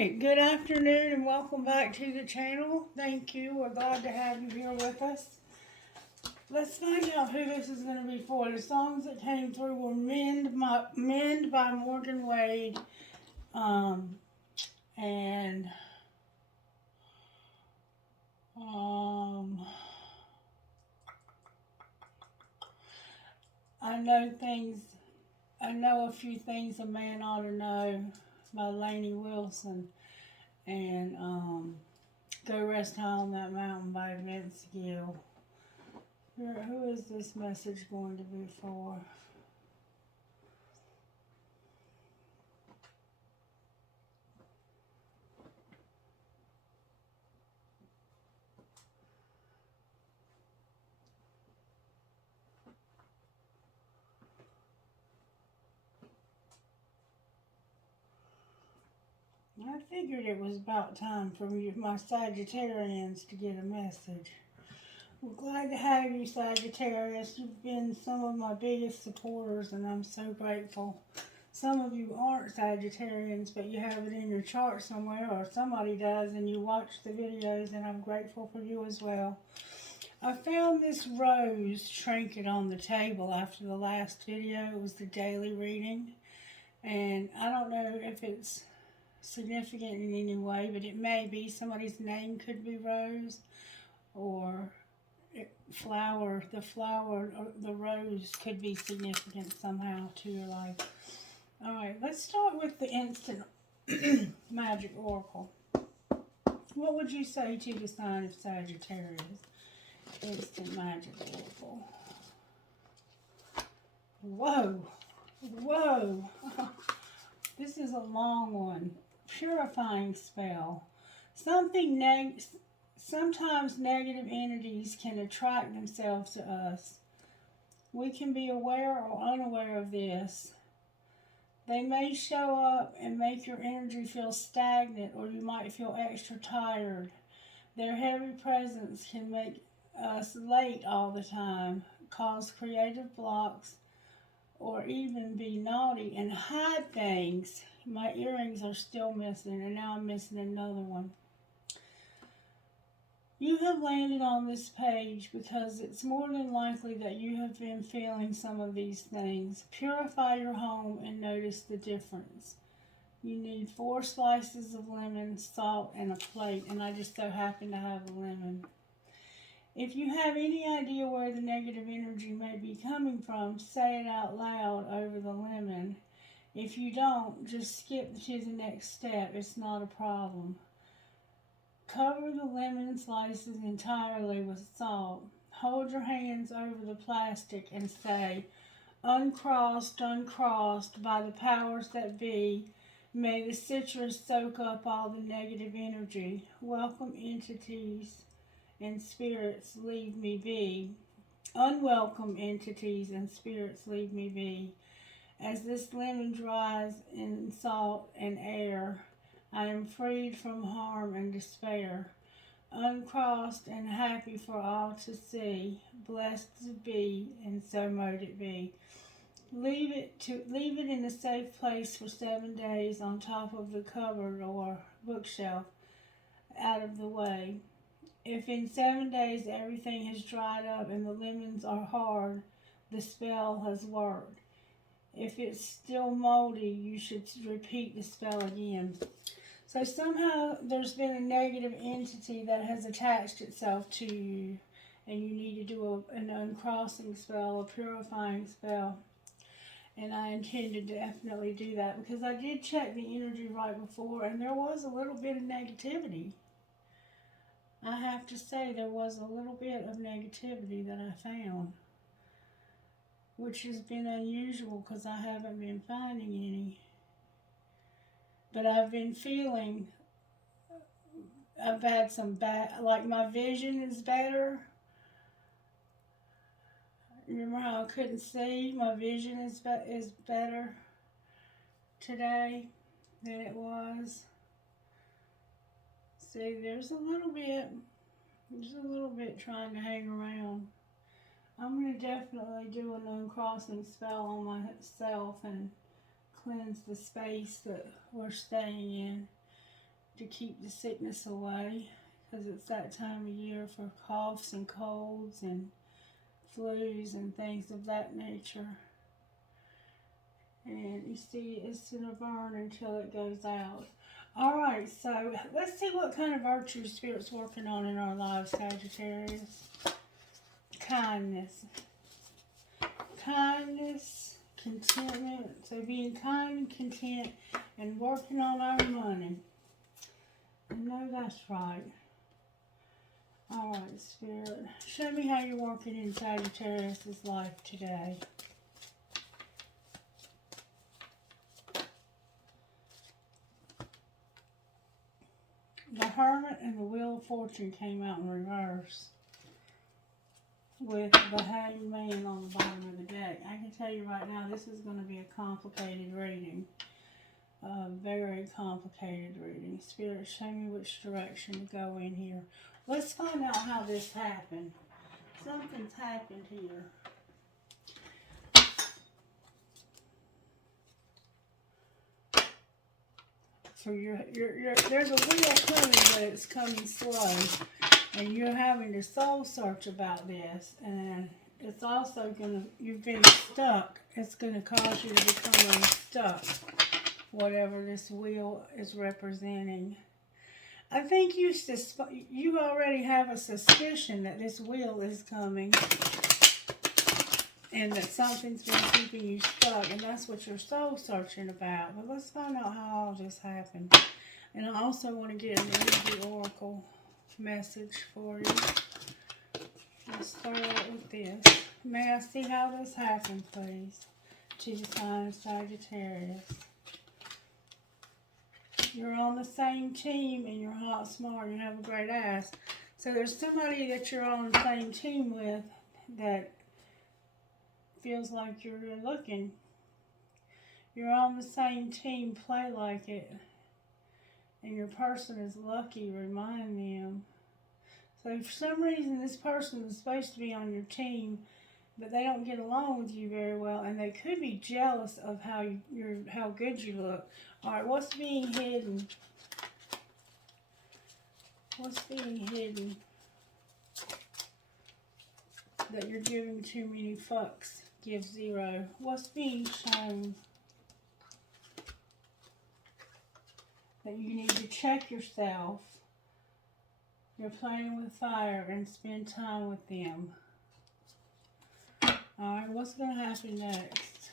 right, good afternoon and welcome back to the channel. Thank you. We're glad to have you here with us. Let's find out who this is going to be for. The songs that came through were Mend by Morgan Wade. And I know a few things a man ought to know by Lainey Wilson. And Go Rest High on That Mountain by Vince Gill. Who is this message going to be for? I figured it was about time for my Sagittarians to get a message. We're glad to have you, Sagittarius. You've been some of my biggest supporters, and I'm so grateful. Some of you aren't Sagittarians, but you have it in your chart somewhere, or somebody does, and you watch the videos, and I'm grateful for you as well. I found this rose trinket on the table after the last video. It was the daily reading, and I don't know if it's significant in any way, but it may be. Somebody's name could be Rose, or the flower, or the rose could be significant somehow to your life. All right, let's start with the instant magic oracle. What would you say to the sign of Sagittarius? Instant magic oracle. Whoa, whoa. This is a long one. Purifying spell. Sometimes negative entities can attract themselves to us. We can be aware or unaware of this. They may show up and make your energy feel stagnant, or you might feel extra tired. Their heavy presence can make us late all the time, cause creative blocks, or even be naughty and hide things. My earrings are still missing, and now I'm missing another one. You have landed on this page because it's more than likely that you have been feeling some of these things. Purify your home and notice the difference. You need 4 slices of lemon, salt, and a plate, and I just so happen to have a lemon. If you have any idea where the negative energy may be coming from, say it out loud over the lemon. If you don't, just skip to the next step. It's not a problem. Cover the lemon slices entirely with salt. Hold your hands over the plastic and say, uncrossed, uncrossed by the powers that be, may the citrus soak up all the negative energy. Welcome entities and spirits, leave me be. Unwelcome entities and spirits, leave me be. As this lemon dries in salt and air, I am freed from harm and despair. Uncrossed and happy for all to see, blessed to be, and so mote it be. Leave it in a safe place for 7 days on top of the cupboard or bookshelf, out of the way. If in 7 days everything has dried up and the lemons are hard, the spell has worked. If it's still moldy, you should repeat the spell again. So somehow there's been a negative entity that has attached itself to you, and you need to do an uncrossing spell, a purifying spell. And I intend to definitely do that because I did check the energy right before, and there was a little bit of negativity. I have to say there was a little bit of negativity that I found, which has been unusual because I haven't been finding any. But I've been feeling, I've had some bad, like my vision is better. Remember how I couldn't see? My vision is better today than it was. See, there's a little bit trying to hang around. I'm going to definitely do an uncrossing spell on myself and cleanse the space that we're staying in. to keep the sickness away, because it's that time of year for coughs and colds and flus and things of that nature. And you see, it's going to burn until it goes out. Alright, so let's see what kind of virtue Spirit's working on in our lives, Sagittarius. Kindness. Kindness, contentment. So being kind and content and working on our money. I know that's right. Alright, Spirit. Show me how you're working in Sagittarius' life today. The Hermit and the Wheel of Fortune came out in reverse, with the Hanged Man on the bottom of the deck. I can tell you right now, this is going to be a complicated reading. Very complicated reading. Spirit, show me which direction to go in here. Let's find out how this happened. Something's happened here. So there's a wheel coming, but it's coming slow. And you're having to soul search about this. And it's also you've been stuck. It's gonna cause you to become unstuck. Whatever this wheel is representing. I think you already have a suspicion that this wheel is coming. And that something's been keeping you stuck, and that's what you're soul searching about. But let's find out how all this happened. And I also want to get an energy oracle message for you. Let's start out with this. May I see how this happened, please? To the sign of Sagittarius. You're on the same team, and you're hot, smart, and you have a great ass. So there's somebody that you're on the same team with that feels like you're looking. You're on the same team, play like it. And your person is lucky, remind them. So for some reason this person is supposed to be on your team, but they don't get along with you very well, and they could be jealous of how good you look. Alright, what's being hidden? What's being hidden? That you're giving too many fucks. Give 0. What's being shown? That you need to check yourself. You're playing with fire and spend time with them. Alright, what's going to happen next?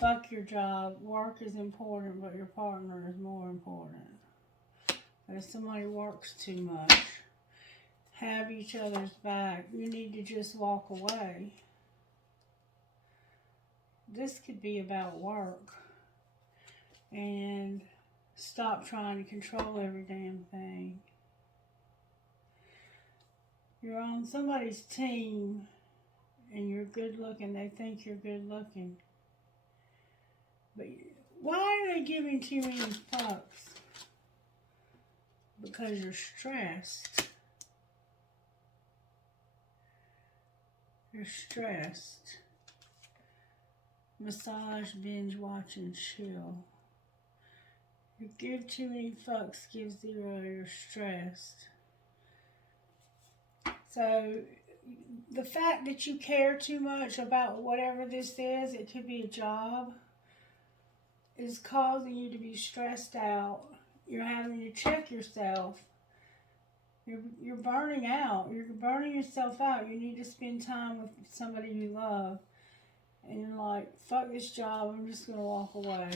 Fuck your job. Work is important, but your partner is more important. If somebody works too much. Have each other's back. You need to just walk away. This could be about work. And stop trying to control every damn thing. You're on somebody's team and you're good looking. They think you're good looking. But why are they giving too many fucks? Because you're stressed. You're stressed. Massage, binge, watch, and chill. You give too many fucks, give 0, you're stressed. So, the fact that you care too much about whatever this is, it could be a job, is causing you to be stressed out. You're having to check yourself. You're burning out. You're burning yourself out. You need to spend time with somebody you love. And you're like, fuck this job, I'm just going to walk away.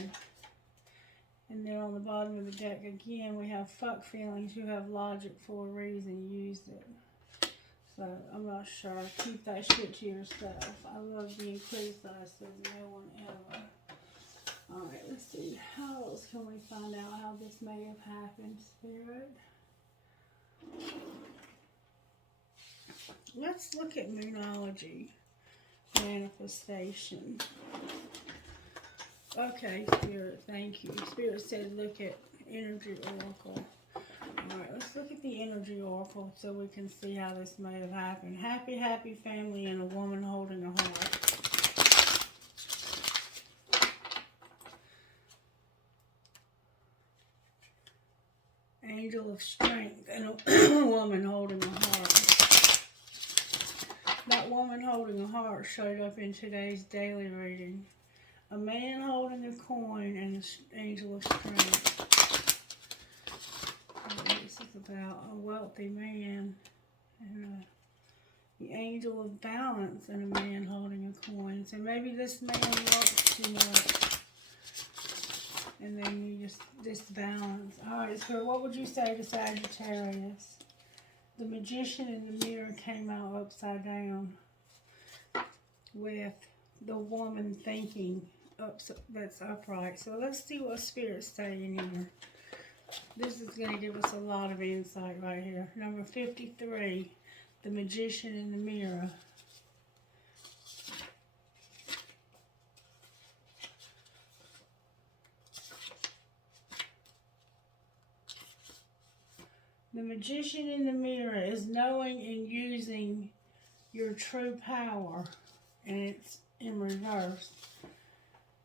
And then on the bottom of the deck again, we have fuck feelings. You have logic for a reason. Use it. So, I'm not sure. Keep that shit to yourself. I love being criticized, so no one ever. Alright, let's see. How else can we find out how this may have happened, Spirit? Let's look at Moonology. Manifestation. Okay, Spirit, thank you. Spirit said look at Energy Oracle. Alright, let's look at the Energy Oracle so we can see how this may have happened. Happy, happy family and a woman holding a heart. of strength and a woman holding a heart. That woman holding a heart showed up in today's daily reading. A man holding a coin and an angel of strength. This is about a wealthy man and the angel of balance and a man holding a coin. So maybe this man works too much and then you just disbalance. Alright, so what would you say to Sagittarius? The magician in the mirror came out upside down with the woman thinking that's upright. So let's see what Spirit's saying here. This is going to give us a lot of insight right here. Number 53, the magician in the mirror. The magician in the mirror is knowing and using your true power, and it's in reverse.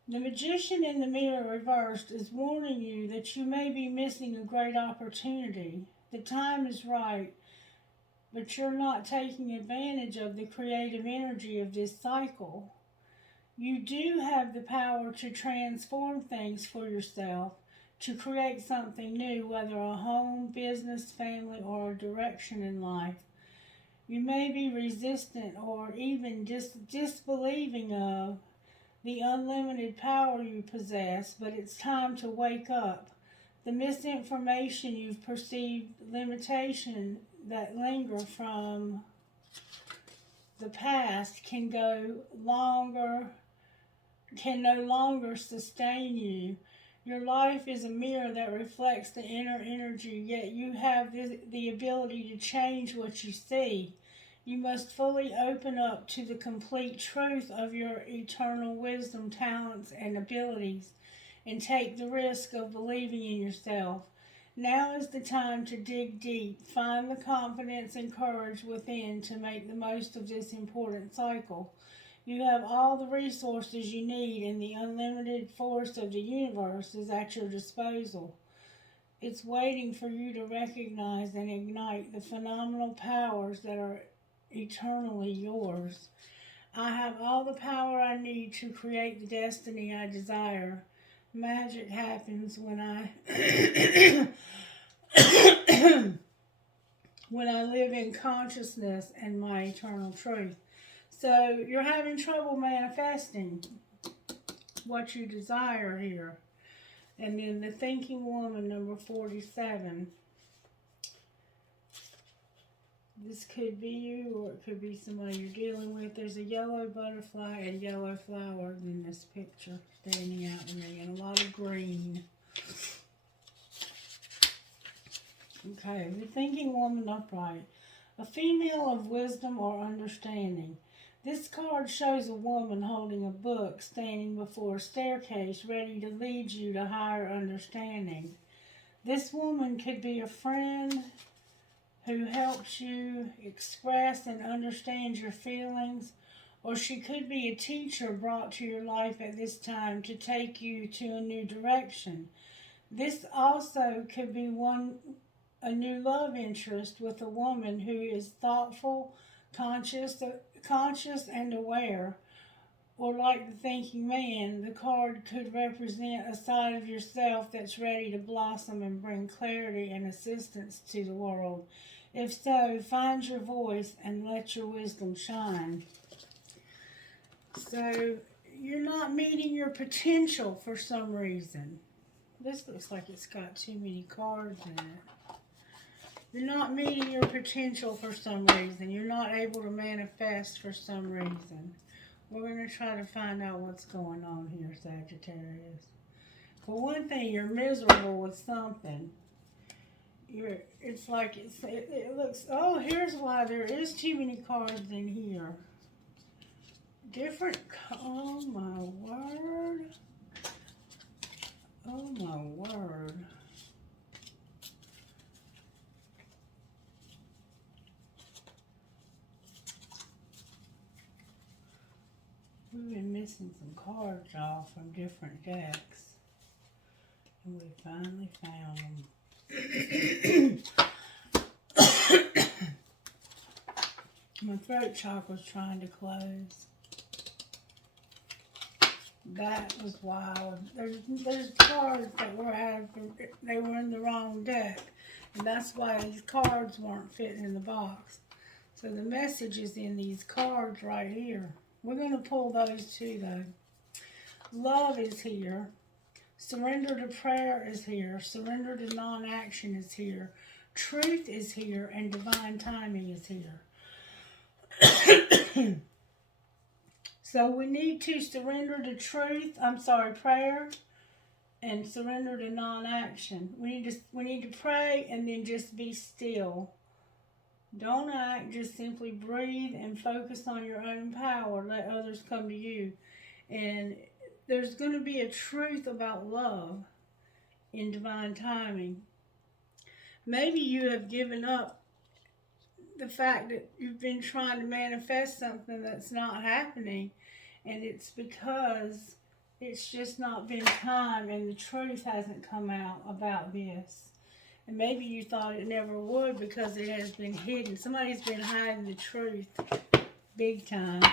The magician in the mirror reversed is warning you that you may be missing a great opportunity. The time is right, but you're not taking advantage of the creative energy of this cycle. You do have the power to transform things for yourself, to create something new, whether a home, business, family, or a direction in life. You may be resistant or even disbelieving of the unlimited power you possess, but it's time to wake up. The misinformation you've perceived, limitation that linger from the past can no longer sustain you. Your life is a mirror that reflects the inner energy, yet you have the ability to change what you see. You must fully open up to the complete truth of your eternal wisdom, talents, and abilities, and take the risk of believing in yourself. Now is the time to dig deep, find the confidence and courage within to make the most of this important cycle. You have all the resources you need, and the unlimited force of the universe is at your disposal. It's waiting for you to recognize and ignite the phenomenal powers that are eternally yours. I have all the power I need to create the destiny I desire. Magic happens when I when I live in consciousness and my eternal truth. So you're having trouble manifesting what you desire here. And then the thinking woman, number 47. This could be you, or it could be somebody you're dealing with. There's a yellow butterfly and yellow flower in this picture standing out to me, and a lot of green. Okay, the thinking woman upright. A female of wisdom or understanding. This card shows a woman holding a book standing before a staircase ready to lead you to higher understanding. This woman could be a friend who helps you express and understand your feelings, or she could be a teacher brought to your life at this time to take you to a new direction. This also could be a new love interest with a woman who is thoughtful, conscious and aware. Or like the thinking man, the card could represent a side of yourself that's ready to blossom and bring clarity and assistance to the world. If so, find your voice and let your wisdom shine. So, you're not meeting your potential for some reason. This looks like it's got too many cards in it. You're not meeting your potential for some reason. You're not able to manifest for some reason. We're going to try to find out what's going on here, Sagittarius. For one thing, you're miserable with something. It looks, oh, here's why there is too many cards in here. Oh my word. Oh my word. We've been missing some cards, y'all, from different decks. And we finally found them. My throat chakra's trying to close. That was wild. There's cards that were they were in the wrong deck. And that's why these cards weren't fitting in the box. So the message is in these cards right here. We're going to pull those too, though. Love is here. Surrender to prayer is here. Surrender to non-action is here. Truth is here, and divine timing is here. So we need to surrender to prayer, and surrender to non-action. We need to pray and then just be still. Don't act, just simply breathe and focus on your own power. Let others come to you. And there's going to be a truth about love in divine timing. Maybe you have given up the fact that you've been trying to manifest something that's not happening, and it's because it's just not been time and the truth hasn't come out about this. And maybe you thought it never would because it has been hidden. Somebody's been hiding the truth big time.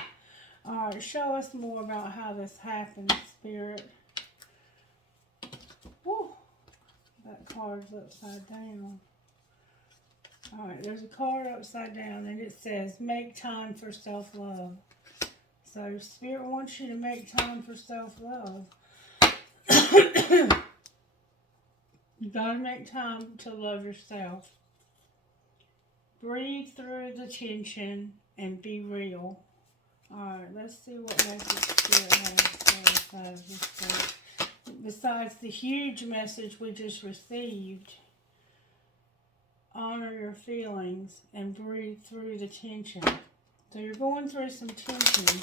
All right, show us more about how this happens, Spirit. Woo, that card's upside down. All right, there's a card upside down, and it says, make time for self-love. So Spirit wants you to make time for self-love. You got to make time to love yourself. Breathe through the tension and be real. All right, let's see what message Spirit has this week. Besides the huge message we just received, honor your feelings and breathe through the tension. So you're going through some tension,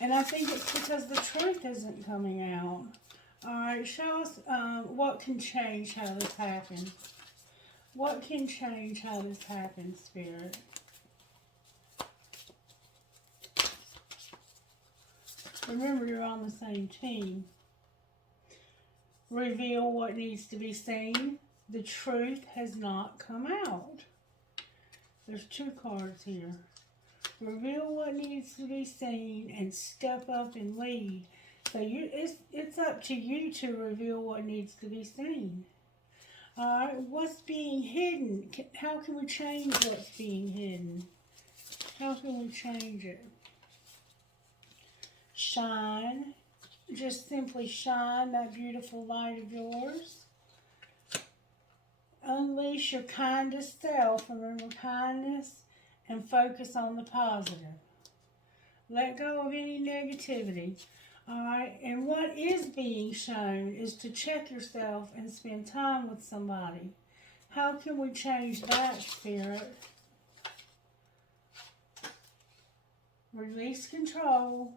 and I think it's because the truth isn't coming out. All right, show us what can change how this happens. What can change how this happens, Spirit? Remember, you're on the same team. Reveal what needs to be seen. The truth has not come out. There's two cards here. Reveal what needs to be seen and step up and lead. So it's up to you to reveal what needs to be seen. All right, what's being hidden? How can we change what's being hidden? How can we change it? Shine. Just simply shine that beautiful light of yours. Unleash your kindest self. Remember kindness, and focus on the positive. Let go of any negativity. Alright, and what is being shown is to check yourself and spend time with somebody. How can we change that, Spirit? Release control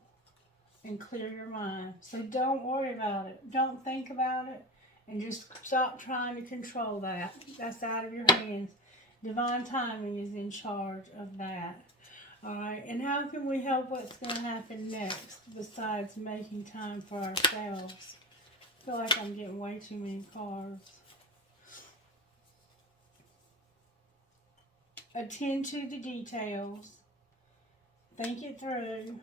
and clear your mind. So don't worry about it. Don't think about it, and just stop trying to control that. That's out of your hands. Divine timing is in charge of that. Alright, and how can we help what's going to happen next besides making time for ourselves? I feel like I'm getting way too many cards. Attend to the details. Think it through.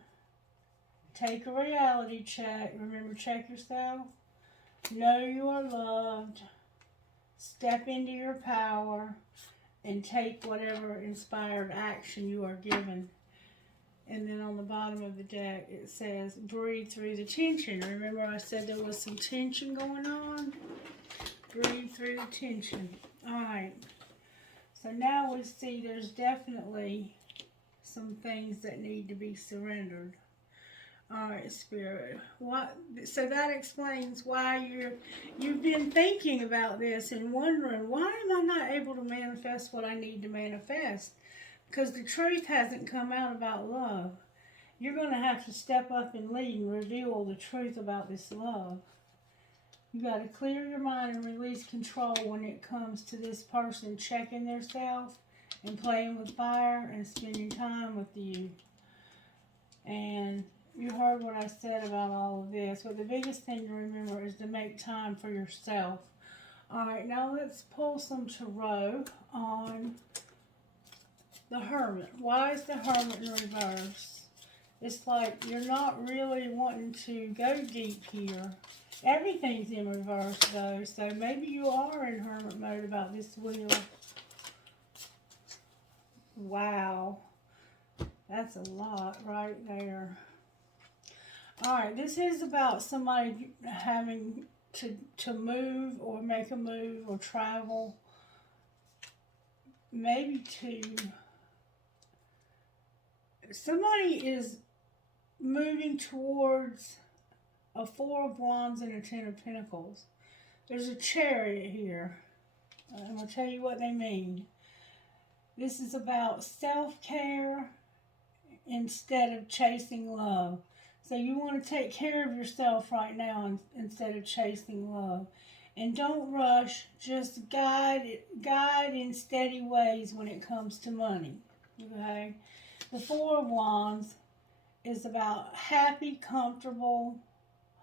Take a reality check. Remember, check yourself. Know you are loved. Step into your power. And take whatever inspired action you are given. And then on the bottom of the deck, it says, breathe through the tension. Remember I said there was some tension going on? Breathe through the tension. Alright. So now we see there's definitely some things that need to be surrendered. Alright, Spirit. So that explains why you've been thinking about this and wondering, why am I not able to manifest what I need to manifest? Because the truth hasn't come out about love. You're going to have to step up and lead and reveal the truth about this love. You got to clear your mind and release control when it comes to this person checking themselves and playing with fire and spending time with you. And you heard what I said about all of this. But the biggest thing to remember is to make time for yourself. Alright, now let's pull some tarot on the Hermit. Why is the Hermit in reverse? It's like you're not really wanting to go deep here. Everything's in reverse though, so maybe you are in Hermit mode about this wheel. Wow. That's a lot right there. Alright, this is about somebody having to move or make a move or travel. Maybe somebody is moving towards a Four of Wands and a Ten of Pentacles. There's a Chariot here. I'm going to tell you what they mean. This is about self-care instead of chasing love. So you want to take care of yourself right now instead of chasing love. And don't rush. Just guide in steady ways when it comes to money. Okay? The Four of Wands is about happy, comfortable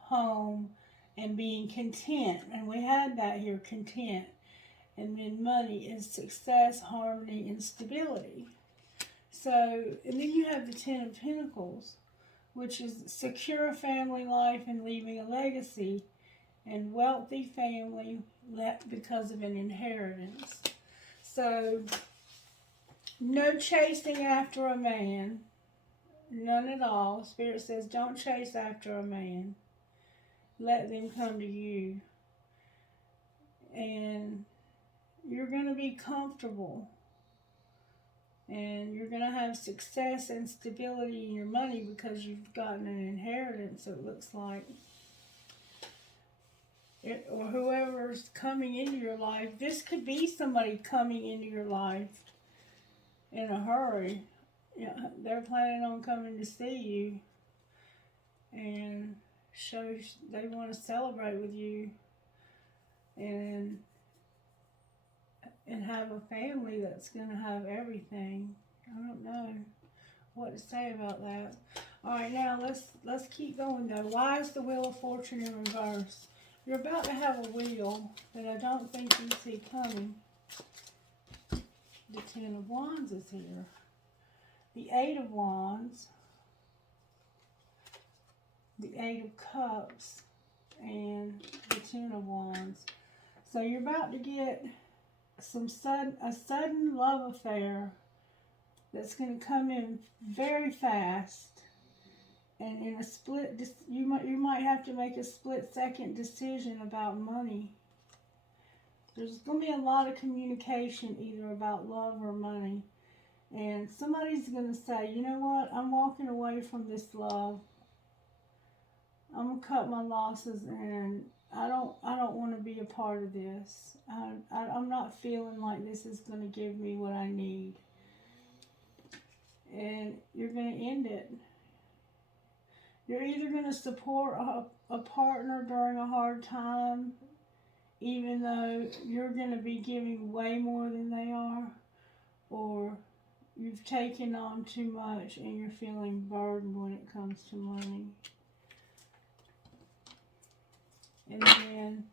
home and being content. And we had that here, content. And then money is success, harmony, and stability. So, and then you have the Ten of Pentacles, which is secure family life and leaving a legacy, and wealthy family because of an inheritance. So, no chasing after a man, none at all. Spirit says don't chase after a man. Let them come to you. And you're going to be comfortable. And you're going to have success and stability in your money because you've gotten an inheritance, it looks like. Or whoever's coming into your life. This could be somebody coming into your life in a hurry. Yeah, they're planning on coming to see you. And shows they want to celebrate with you. And have a family that's going to have everything. I don't know what to say about that. Alright, now let's keep going though. Why is the Wheel of Fortune in reverse? You're about to have a wheel that I don't think you see coming. The Ten of Wands is here. The Eight of Wands. The Eight of Cups. And the Ten of Wands. So you're about to get a sudden love affair that's going to come in very fast, and in a split, you might have to make a split-second decision about money. There's going to be a lot of communication either about love or money, and somebody's going to say, you know what, I'm walking away from this love. I'm going to cut my losses, and I don't want to be a part of this. I'm not feeling like this is going to give me what I need. And you're going to end it. You're either going to support a partner during a hard time, even though you're going to be giving way more than they are, or you've taken on too much and you're feeling burdened when it comes to money. And then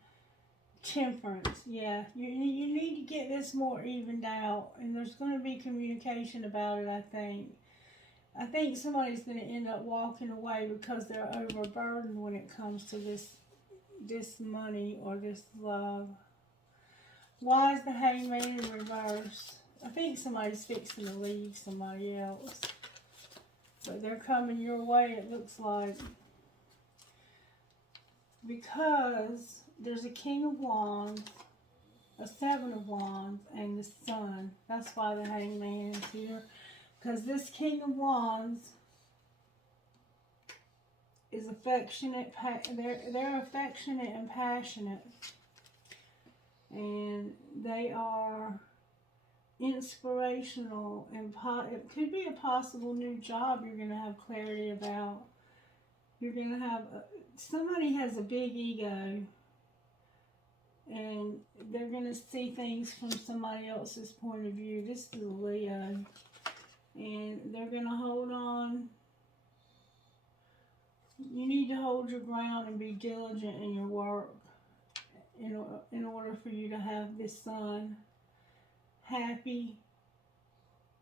Temperance. Yeah, you need to get this more evened out. And there's going to be communication about it, I think. I think somebody's going to end up walking away because they're overburdened when it comes to this money or this love. Why is the Hangman in reverse? I think somebody's fixing to leave somebody else. But they're coming your way, it looks like. Because there's a King of Wands, a Seven of Wands, and the Sun. That's why the Hangman is here. Because this King of Wands is affectionate. They're affectionate and passionate. And they are inspirational. And it could be a possible new job you're going to have clarity about. You're going to have... somebody has a big ego, and they're going to see things from somebody else's point of view. This is a Leo, and they're going to hold on. You need to hold your ground and be diligent in your work, in order for you to have this son. Happy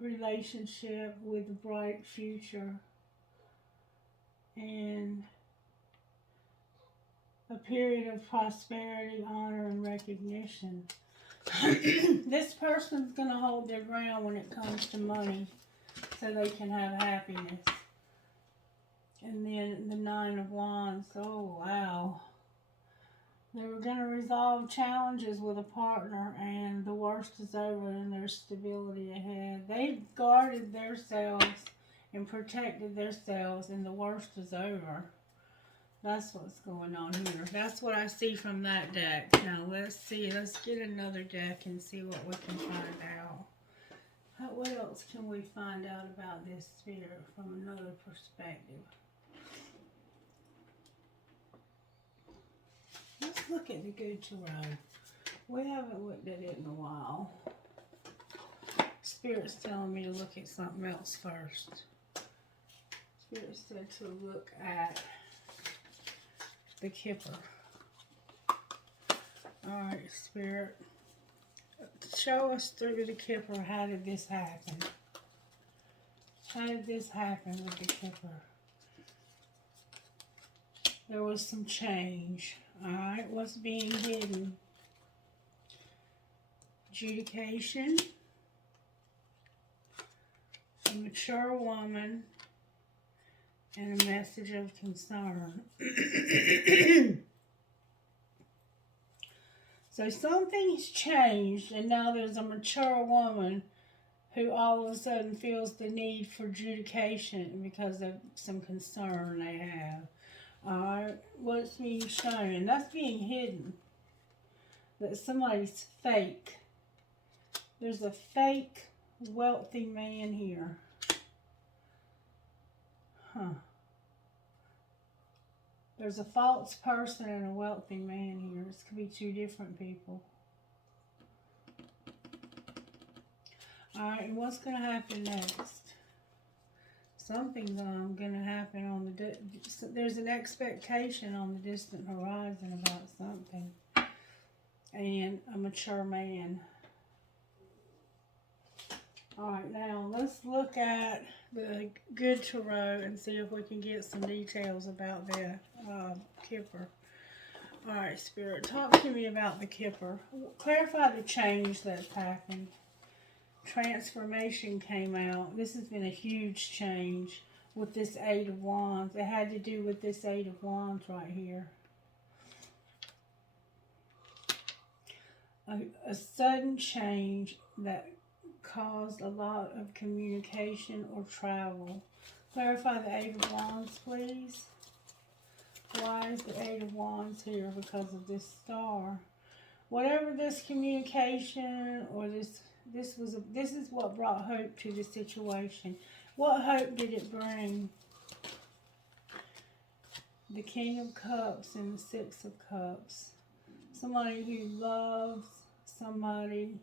relationship with a bright future and a period of prosperity, honor, and recognition. This person's going to hold their ground when it comes to money so they can have happiness. And then the Nine of Wands. Oh, wow. They were going to resolve challenges with a partner, and the worst is over and there's stability ahead. They've guarded themselves and protected themselves, and the worst is over. That's what's going on here. That's what I see from that deck. Now, let's see. Let's get another deck and see what we can find out. What else can we find out about this spirit from another perspective? Let's look at the Good Tarot. We haven't looked at it in a while. Spirit's telling me to look at something else first. Spirit said to look at the Kipper. Alright, Spirit. Show us through the Kipper, how did this happen? How did this happen with the Kipper? There was some change. Alright, what's being hidden? Adjudication. A mature woman. And a message of concern. So something's changed, and now there's a mature woman who all of a sudden feels the need for adjudication because of some concern they have. Alright, what's being shown? And that's being hidden. That somebody's fake. There's a fake wealthy man here. Huh. There's a false person and a wealthy man here. This could be two different people. Alright, and what's going to happen next? Something's going to happen on the... There's an expectation on the distant horizon about something. And a mature man. Alright, now let's look at the Good Tarot and see if we can get some details about the Kipper. Alright, Spirit, talk to me about the Kipper. Clarify the change that's happened. Transformation came out. This has been a huge change with this Eight of Wands. It had to do with this Eight of Wands right here. A sudden change that caused a lot of communication or travel. Clarify the Eight of Wands, please. Why is the Eight of Wands here? Because of this star. Whatever this communication or this is what brought hope to the situation. What hope did it bring? The King of Cups and the Six of Cups. Somebody who loves somebody.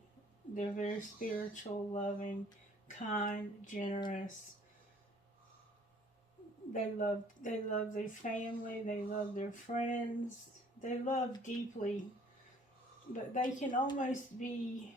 They're very spiritual, loving, kind, generous. They love their family. They love their friends. They love deeply. But they can almost be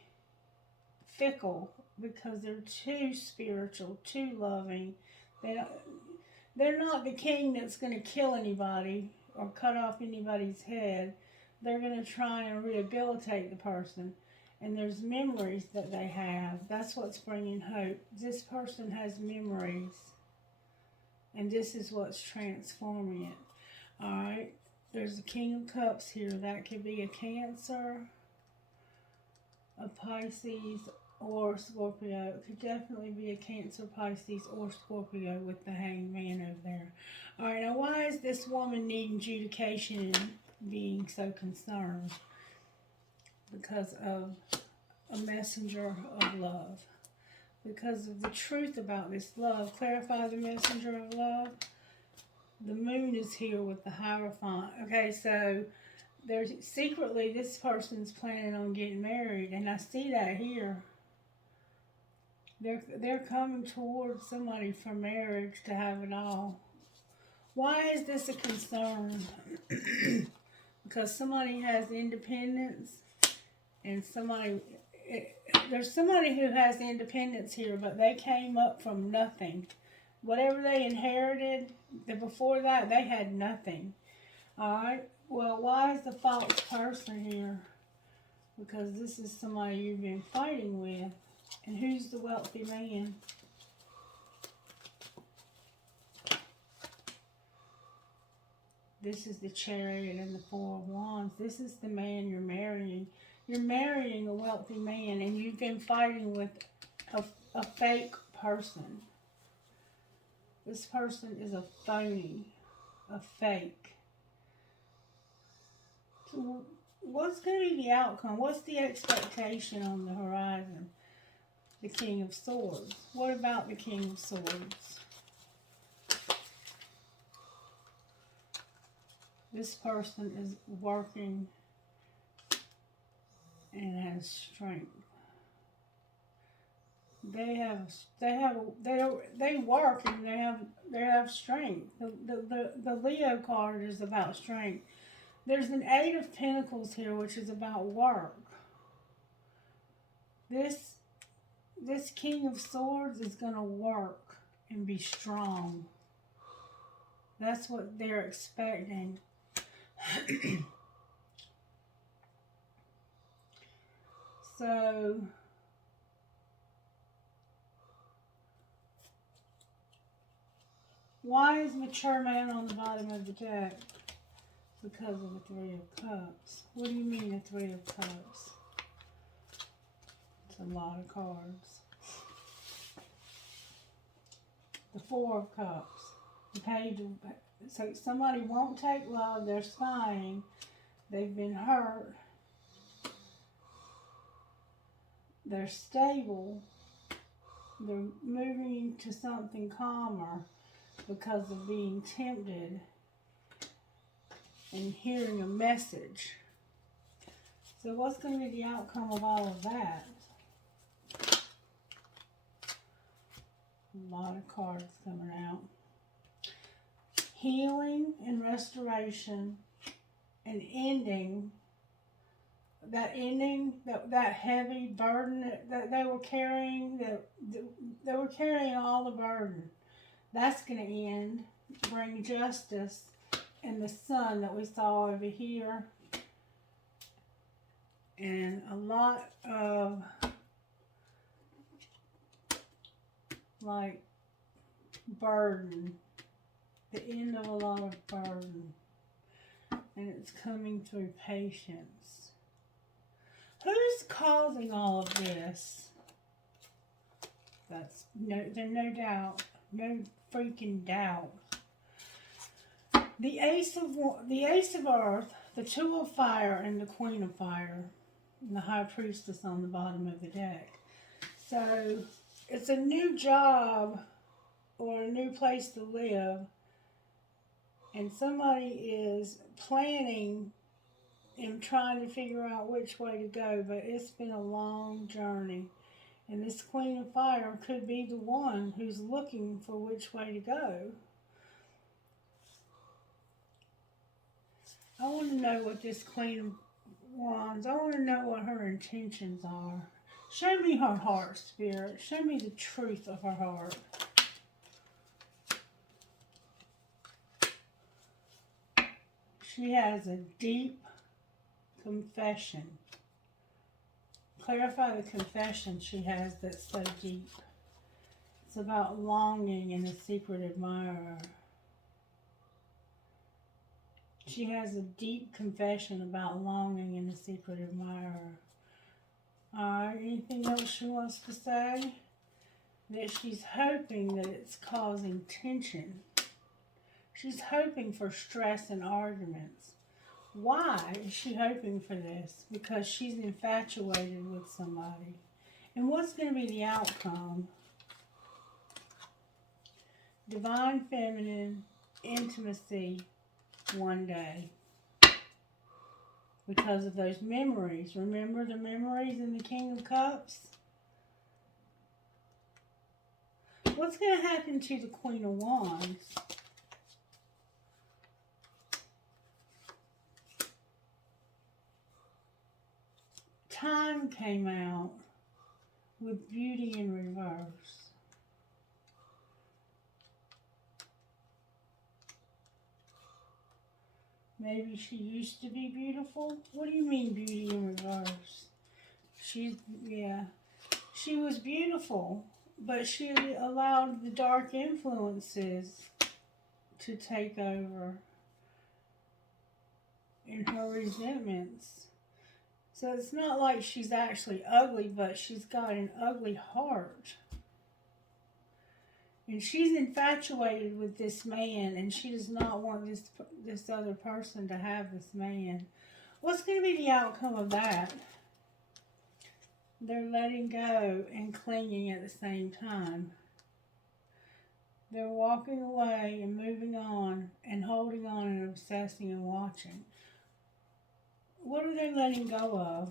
fickle because they're too spiritual, too loving. They're not the king that's going to kill anybody or cut off anybody's head. They're going to try and rehabilitate the person. And there's memories that they have. That's what's bringing hope. This person has memories. And this is what's transforming it. Alright. There's the King of Cups here. That could be a Cancer, a Pisces, or Scorpio. It could definitely be a Cancer, Pisces, or Scorpio with the Hanged Man over there. Alright, now why is this woman needing adjudication and being so concerned? Because of a messenger of love. Because of the truth about this love. Clarify the messenger of love. The moon is here with the Hierophant. Okay, so there's secretly this person's planning on getting married, and I see that here. They're coming towards somebody for marriage to have it all. Why is this a concern? because somebody has independence and there's somebody who has independence here, but they came up from nothing. Whatever they inherited, before that, they had nothing. Alright, well, why is the false person here? Because this is somebody you've been fighting with. And who's the wealthy man? This is the Chariot and the Four of Wands. This is the man you're marrying. You're marrying a wealthy man, and you've been fighting with a fake person. This person is a phony, a fake. So what's going to be the outcome? What's the expectation on the horizon? The King of Swords. What about the King of Swords? This person is working and has strength. They work and they have strength. The Leo card is about strength. There's an Eight of Pentacles here, which is about work. This King of Swords is going to work and be strong. That's what they're expecting. So, why is mature man on the bottom of the deck? Because of the Three of Cups. What do you mean the Three of Cups? It's a lot of cards. The Four of Cups. The Page of... So somebody won't take love. They're spying. They've been hurt. They're stable. They're moving to something calmer because of being tempted and hearing a message. So what's going to be the outcome of all of that? A lot of cards coming out. Healing and restoration and ending. That heavy burden that they were carrying, they were carrying all the burden. That's going to end. Bring justice and the sun that we saw over here. And a lot of, like, burden. The end of a lot of burden. And it's coming through patience. Who's causing all of this? There's no doubt. No freaking doubt. The Ace of Earth, the Two of Fire, and the Queen of Fire. And the High Priestess on the bottom of the deck. So, it's a new job or a new place to live. And somebody is planning and trying to figure out which way to go. But it's been a long journey. And this Queen of Fire could be the one who's looking for which way to go. I want to know what this Queen of Wands, I want to know what her intentions are. Show me her heart, Spirit. Show me the truth of her heart. She has a deep confession. Clarify the confession she has that's so deep. It's about longing and a secret admirer. She has a deep confession about longing and a secret admirer. Alright, anything else she wants to say? That she's hoping that it's causing tension. She's hoping for stress and arguments. Why is she hoping for this? Because she's infatuated with somebody. And what's going to be the outcome? Divine feminine intimacy one day. Because of those memories. Remember the memories in the King of Cups? What's going to happen to the Queen of Wands? Sun came out with beauty in reverse. Maybe she used to be beautiful. What do you mean beauty in reverse? Yeah, she was beautiful, but she allowed the dark influences to take over in her resentments. So it's not like she's actually ugly, but she's got an ugly heart. And she's infatuated with this man, and she does not want this other person to have this man. What's going to be the outcome of that? They're letting go and clinging at the same time. They're walking away and moving on and holding on and obsessing and watching. What are they letting go of?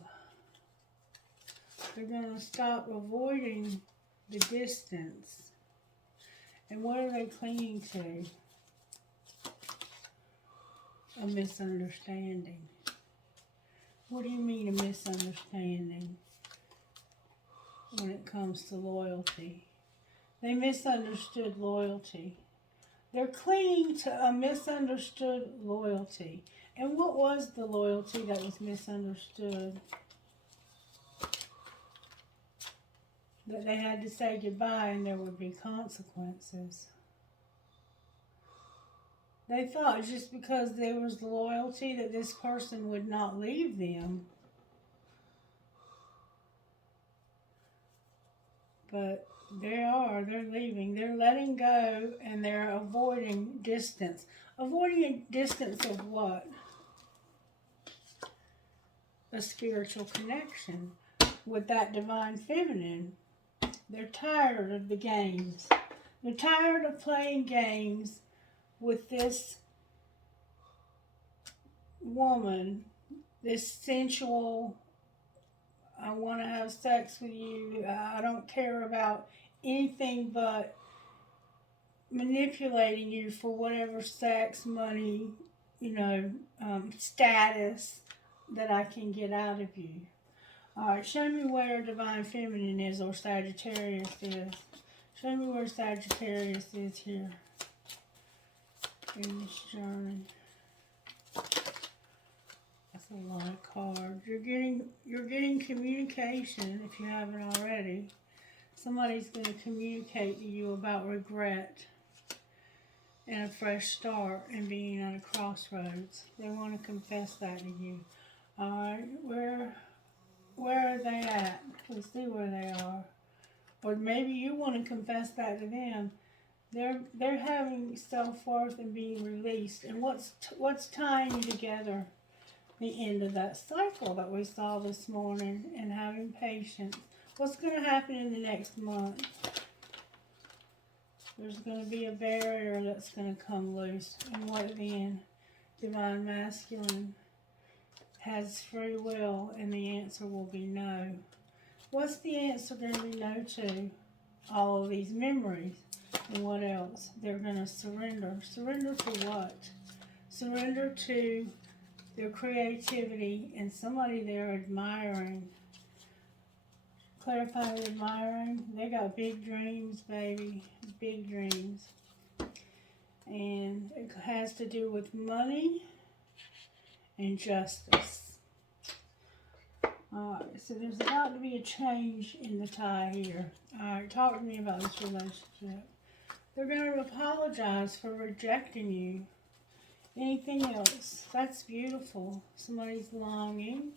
They're going to stop avoiding the distance. And what are they clinging to? A misunderstanding. What do you mean a misunderstanding when it comes to loyalty? They misunderstood loyalty. They're clinging to a misunderstood loyalty. And what was the loyalty that was misunderstood? That they had to say goodbye and there would be consequences. They thought just because there was loyalty that this person would not leave them. But they're leaving. They're letting go and they're avoiding distance. Avoiding a distance of what? A spiritual connection with that divine feminine. They're tired of the games. They're tired of playing games with this woman, this sensual, I want to have sex with you, I don't care about anything but manipulating you for whatever sex, money, status that I can get out of you. Alright, show me where Divine Feminine is, or Sagittarius is. Show me where Sagittarius is here in this journey. That's a lot of cards. You're getting communication, if you haven't already. Somebody's going to communicate to you about regret and a fresh start and being at a crossroads. They want to confess that to you. Alright, where are they at? Let's see where they are. Or maybe you want to confess that to them. They're having self-worth and being released. And what's tying you together? The end of that cycle that we saw this morning, and having patience. What's going to happen in the next month? There's going to be a barrier that's going to come loose. And what then? Divine Masculine has free will, and the answer will be no. What's the answer going to be no to? All of these memories. And what else? They're going to surrender. Surrender to what? Surrender to their creativity and somebody they're admiring. Clarify the admiring. They got big dreams, baby. Big dreams. And it has to do with money and justice. Alright, so there's about to be a change in the tie here. Alright, talk to me about this relationship. They're going to apologize for rejecting you. Anything else? That's beautiful. Somebody's longing.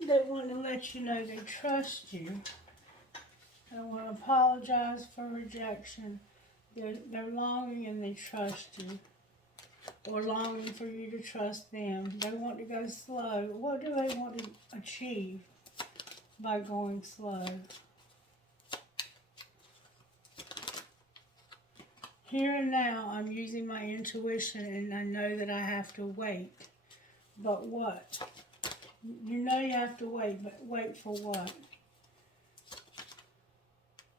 They want to let you know they trust you. They want to apologize for rejection. They're longing and they trust you. Or longing for you to trust them. They want to go slow. What do they want to achieve by going slow? Here and now, I'm using my intuition and I know that I have to wait. But what? You know you have to wait, but wait for what?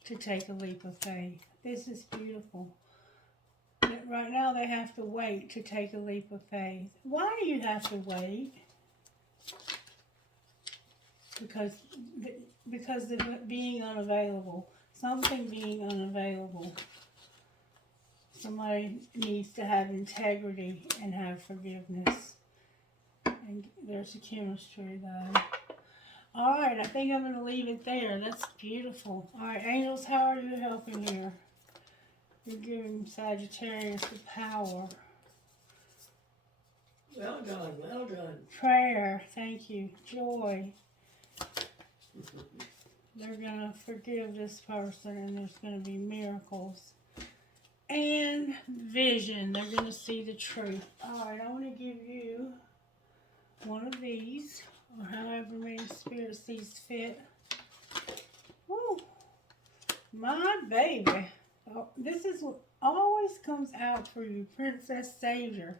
To take a leap of faith. This is beautiful. right now they have to wait to take a leap of faith. Why do you have to wait? Because of being unavailable. Something being unavailable. Somebody needs to have integrity and have forgiveness. And there's a chemistry though. Alright, I think I'm going to leave it there. That's beautiful. Alright, angels, how are you helping here? You're giving Sagittarius the power. Well done, well done. Prayer, thank you. Joy. They're going to forgive this person and there's going to be miracles. And vision, they're going to see the truth. Alright, I want to give you one of these, or however many spirits sees fit. Woo! My baby. Oh, this is what always comes out for you, Princess Savior.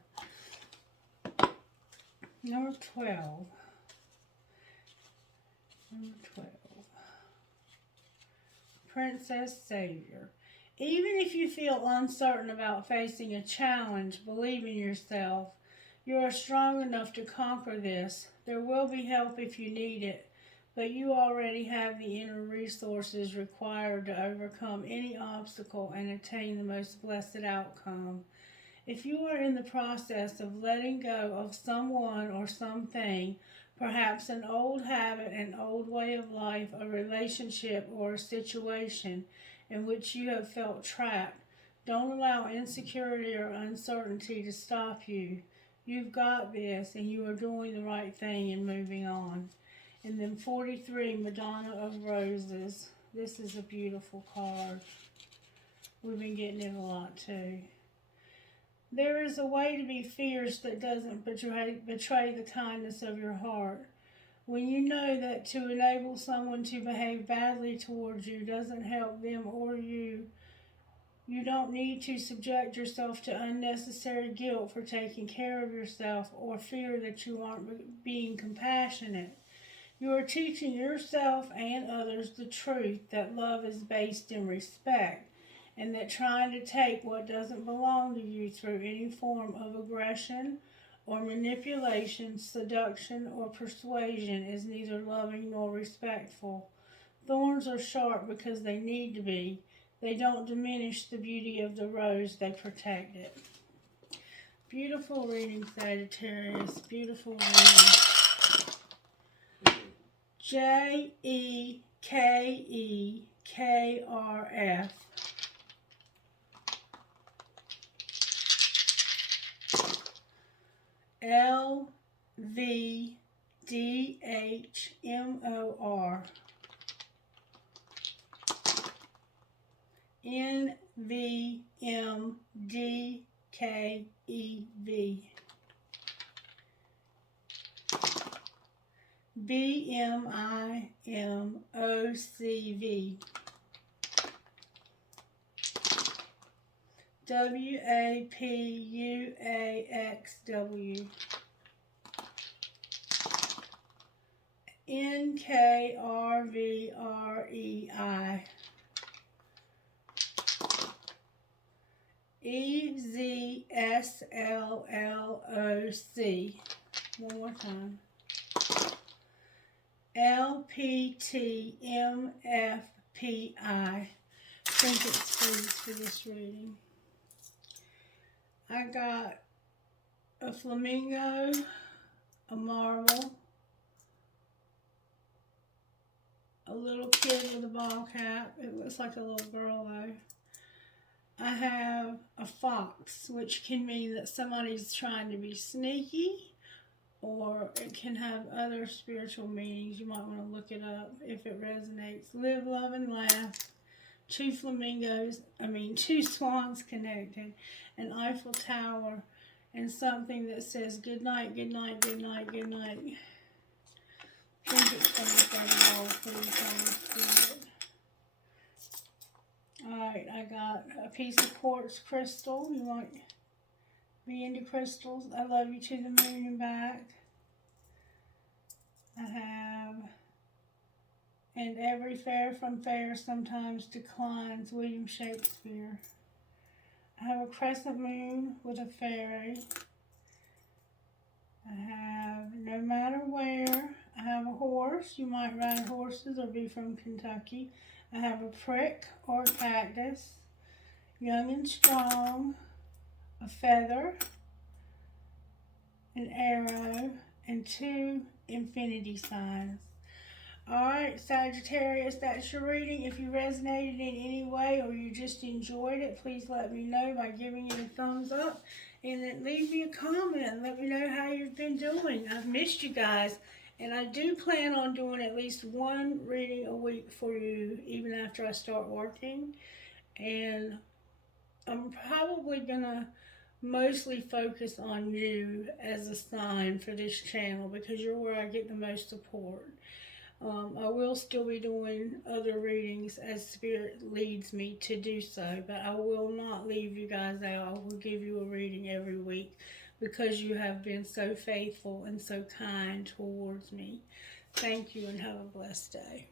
Number 12. Number 12. Princess Savior. Even if you feel uncertain about facing a challenge, believe in yourself. You are strong enough to conquer this. There will be help if you need it, but you already have the inner resources required to overcome any obstacle and attain the most blessed outcome. If you are in the process of letting go of someone or something, perhaps an old habit, an old way of life, a relationship, or a situation in which you have felt trapped, don't allow insecurity or uncertainty to stop you. You've got this, and you are doing the right thing and moving on. And then 43, Madonna of Roses. This is a beautiful card. We've been getting it a lot too. There is a way to be fierce that doesn't betray the kindness of your heart. When you know that to enable someone to behave badly towards you doesn't help them or you, you don't need to subject yourself to unnecessary guilt for taking care of yourself or fear that you aren't being compassionate. You are teaching yourself and others the truth that love is based in respect, and that trying to take what doesn't belong to you through any form of aggression or manipulation, seduction, or persuasion is neither loving nor respectful. Thorns are sharp because they need to be. They don't diminish the beauty of the rose, they protect it. Beautiful reading, Sagittarius. Beautiful reading. Jekekrf. LVDHMOR. NVMDKEV. BMIMOCV. WAPUAXW. NKRVREI. EZSLLOC. One more time. LPTMFPI. Trinkets please for this reading. I got a flamingo, a marble, a little kid with a ball cap. It looks like a little girl though. I have a fox, which can mean that somebody's trying to be sneaky, or it can have other spiritual meanings. You might want to look it up if it resonates. Live, love, and laugh. Two swans connected, an Eiffel Tower, and something that says good night, good night, good night, good night. I think it's from the please. Alright, I got a piece of quartz crystal. You want to be into crystals? I love you to the moon and back. I have, and every fair from fair sometimes declines, William Shakespeare. I have a crescent moon with a fairy. I have no matter where. I have a horse. You might ride horses or be from Kentucky. I have a prick or cactus. Young and strong. A feather. An arrow. And 2 infinity signs. Alright, Sagittarius, that's your reading. If you resonated in any way or you just enjoyed it, please let me know by giving it a thumbs up. And then leave me a comment and let me know how you've been doing. I've missed you guys. And I do plan on doing at least one reading a week for you, even after I start working. And I'm probably going to mostly focus on you as a sign for this channel because you're where I get the most support. I will still be doing other readings as Spirit leads me to do so, but I will not leave you guys out. I will give you a reading every week because you have been so faithful and so kind towards me. Thank you and have a blessed day.